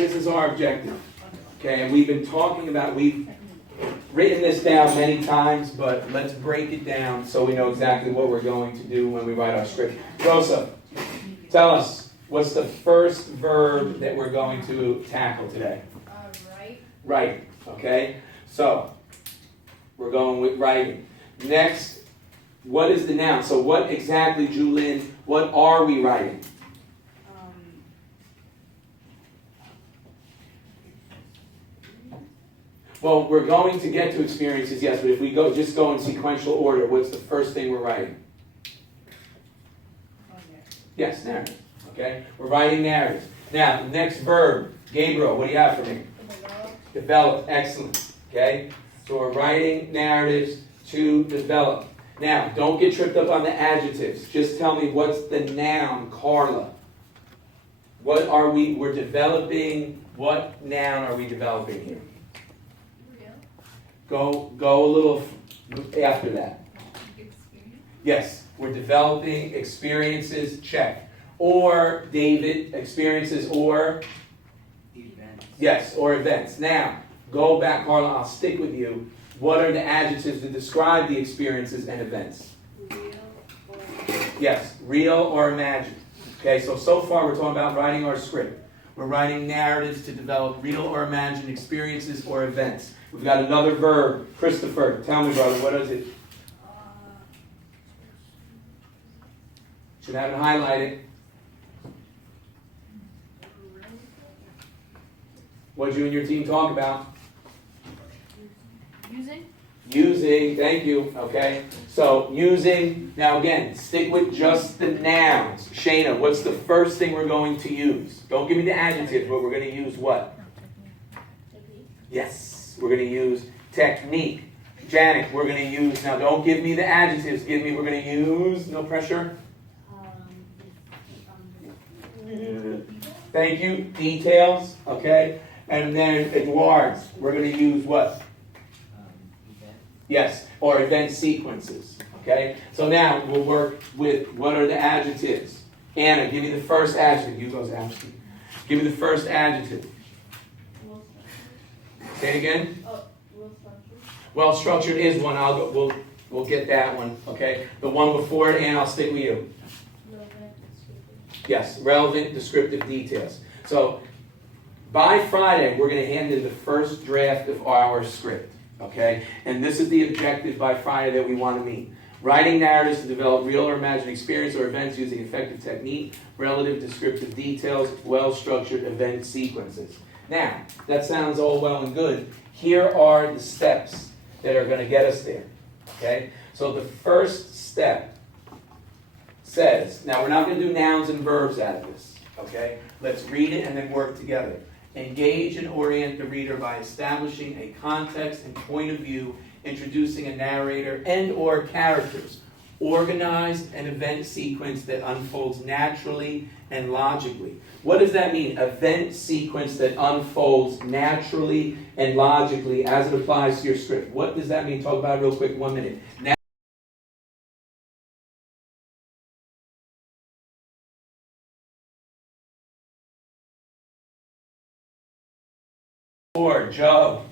This is our objective. Okay, and we've been talking about, we've written this down many times, but let's break it down so we know exactly what we're going to do when we write our script. Rosa, tell us, what's the first verb that we're going to tackle today? Write. Write, okay? So, we're going with writing. Next, what is the noun? So what exactly, Julin, what are we writing? Well, we're going to get to experiences, yes, but if we just go in sequential order, what's the first thing we're writing? Yes, narrative. Okay? We're writing narratives. Now, next verb, Gabriel, what do you have for me? Develop. Develop. Excellent. Okay? So we're writing narratives to develop. Now, don't get tripped up on the adjectives. Just tell me what's the noun, Carla. What are we're developing, what noun are we developing here? Go a little after that. Yes, we're developing experiences, check. Or, David, experiences or? Events. Yes, or events. Now, go back, Carla, I'll stick with you. What are the adjectives to describe the experiences and events? Real or Yes, real or imagined. Okay, so far we're talking about writing our script. We're writing narratives to develop real or imagined experiences or events. We've got another verb. Christopher, tell me, brother, what is it? Should have it highlighted. What'd you and your team talk about? Using, thank you, okay? So, using, now again, stick with just the nouns. Shayna, what's the first thing we're going to use? Don't give me the adjectives, but we're going to use what? technique. Yes, we're going to use technique. Janet, we're going to use, now don't give me the adjectives, we're going to use, no pressure. Thank you, details, okay? And then Edwards, we're going to use what? Event. Yes, or event sequences, okay? So now we'll work with what are the adjectives. Anna, give me the first adjective. Hugo's asking. Give me the first adjective. Say it again. Well structured. Well structured is one. We'll get that one, okay? The one before it, and I'll stick with you. Relevant. Descriptive. Yes, relevant, descriptive details. So by Friday, we're going to hand in the first draft of our script, okay? And this is the objective by Friday that we want to meet. Writing narratives to develop real or imagined experience or events using effective technique, relative descriptive details, well-structured event sequences. Now, that sounds all well and good. Here are the steps that are going to get us there, okay? So the first step says, now we're not going to do nouns and verbs out of this, okay? Let's read it and then work together. Engage and orient the reader by establishing a context and point of view, introducing a narrator and or characters. Organize an event sequence that unfolds naturally and logically. What does that mean? Event sequence that unfolds naturally and logically as it applies to your script. What does that mean? Talk about it real quick, 1 minute. Now, or Joe.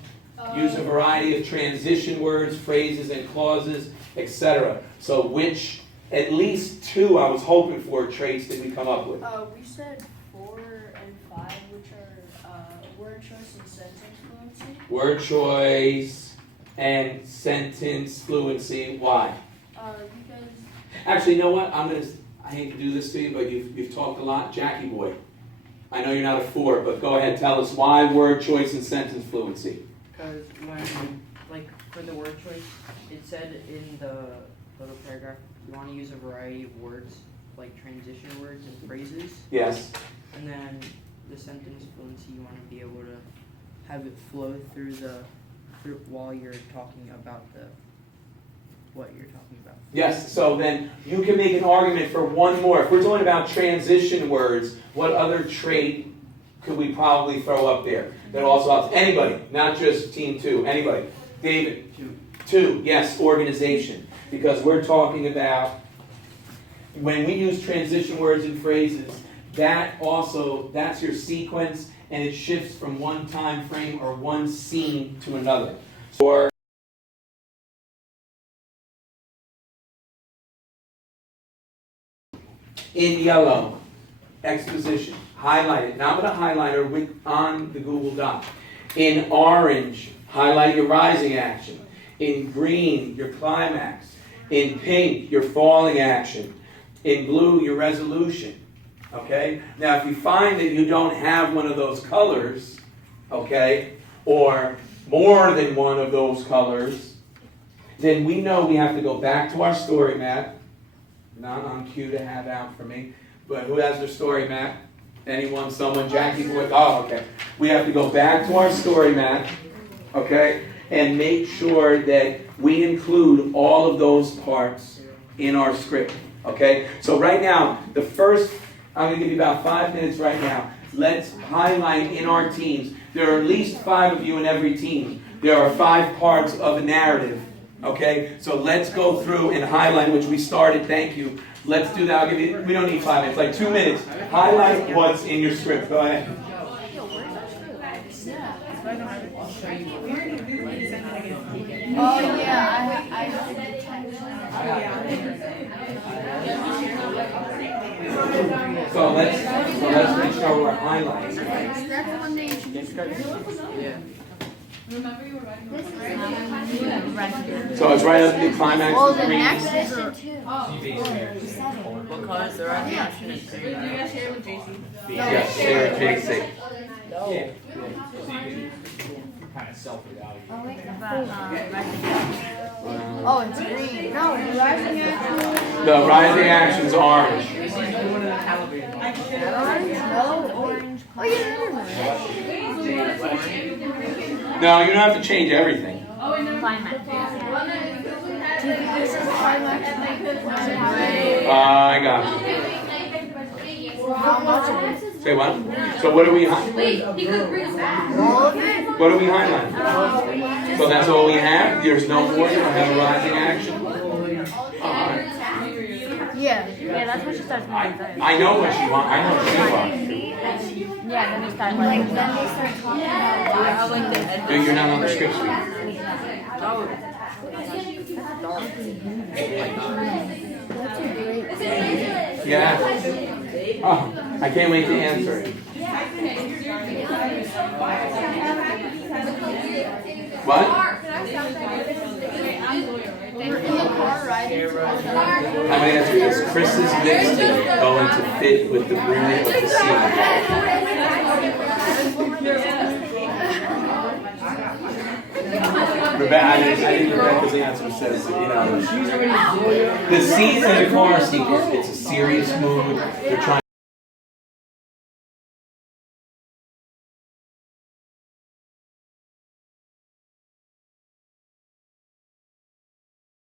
Use a variety of transition words, phrases, and clauses, etc. So which, at least 2 I was hoping for traits that we come up with. We said 4 and 5, which are word choice and sentence fluency. Word choice and sentence fluency. Why? Because Actually, you know what? I hate to do this to you, but you've talked a lot. Jackie boy, I know you're not a 4, but go ahead, tell us why word choice and sentence fluency. Because when, like, for the word choice, it said in the little paragraph, you want to use a variety of words, like transition words and phrases. Yes. And then the sentence fluency, you want to be able to have it flow through while you're talking about what you're talking about. Yes, so then you can make an argument for one more. If we're talking about transition words, what other trait could we probably throw up there that also helps? Anybody, not just team 2, anybody. David? 2, yes, organization. Because we're talking about, when we use transition words and phrases, that's your sequence, and it shifts from one time frame or one scene to another. Or in yellow, exposition, highlight it, not with a highlighter, on the Google Doc. In orange, highlight your rising action. In green, your climax. In pink, your falling action. In blue, your resolution. Okay? Now, if you find that you don't have one of those colors, okay, or more than one of those colors, then we know we have to go back to our story map. Not on cue to have out for me, but who has their story map? Anyone, someone, Jackie? Oh, okay. We have to go back to our story map, okay, and make sure that we include all of those parts in our script, okay? So right now, I'm going to give you about 5 minutes right now. Let's highlight in our teams. There are at least 5 of you in every team. There are 5 parts of a narrative, okay? So let's go through and highlight, which we started, thank you. Let's do that. We don't need 5 minutes, like 2 minutes. Highlight what's in your script. Go ahead. Oh yeah, So let's make sure we're highlighting. That's one day. Yeah. So it's right up to the climax Well, of the the green. next is Because there are the action and Yes, Sarah, JC. Yeah. So you can kind of self-evaluate. Oh, it's green. No, the rising action. The rising action's orange. No, orange. Oh yeah, No, you don't have to change everything. climax. I got it. Say what? So what are we highlighting? All of it? What are we highlighting? So that's all we have? There's no more? You don't have a rising action? Alright. Yeah. Yeah, that's what she starts doing. I know what she wants. I know what she wants. Yeah, then they start like Then they start talking about. Dude, you're not on the script sheet. Yeah. Oh, I can't wait to answer it. What? I'm going to answer this. Chris's lipstick going to fit with the brunette of the scene. I think Rebecca's answer says, the scene in the car scene, it's a serious mood. They're trying